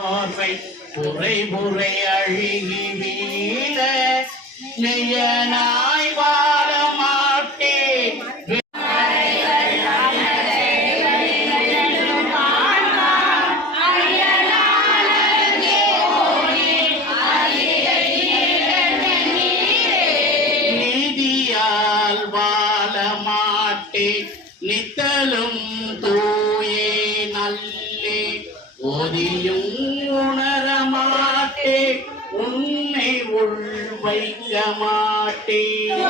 புரை புரை அழுகி வீழ நெய்யனாய் வாழ மாட்டேன். நீதியால் வாழ மாட்டேன். நித்தலும் தூயே நல்லே ஓதியும் உணர மாட்டேன். உன்னை உள் வைக்க மாட்டேன்.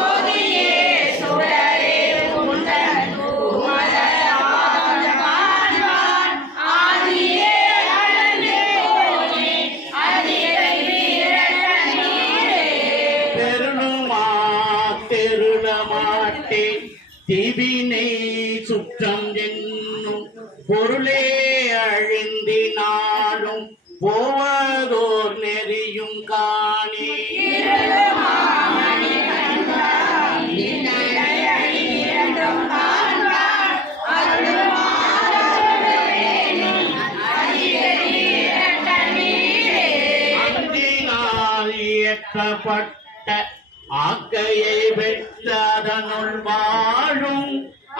தெருள மாட்டேன். திவினை சுற்றம் என்னும் பொருளே அழிந்தினாலும் போவதோர் நெறியும் காணே. அன்பினால் இயக்கப்பட்ட ஆக்கையை வெற்றதனுள் வாழும்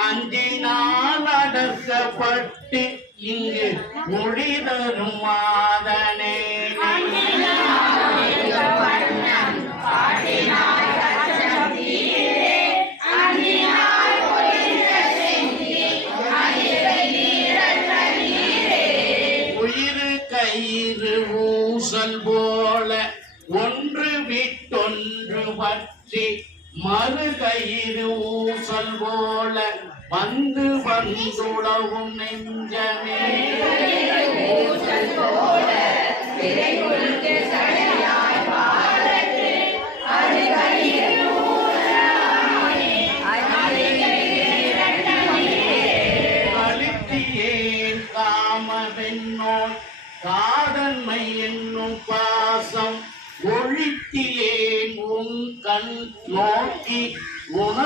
அஞ்சினால் அடக்கப்பட்டு இங்கு மொழி தரும் மாதனே. உயிர் கயிறு ஊசல் போல ஒன்று விட்டொன்று பற்றி மறுகயிறு ஊசல் போல வந்து வந்துளவும் நெஞ்சமே. அழுத்தியேன் காமவென்னோன் காதன்மை என்னும் பாசம் ஒழித்தியேன் உன் கண் நோக்கி உண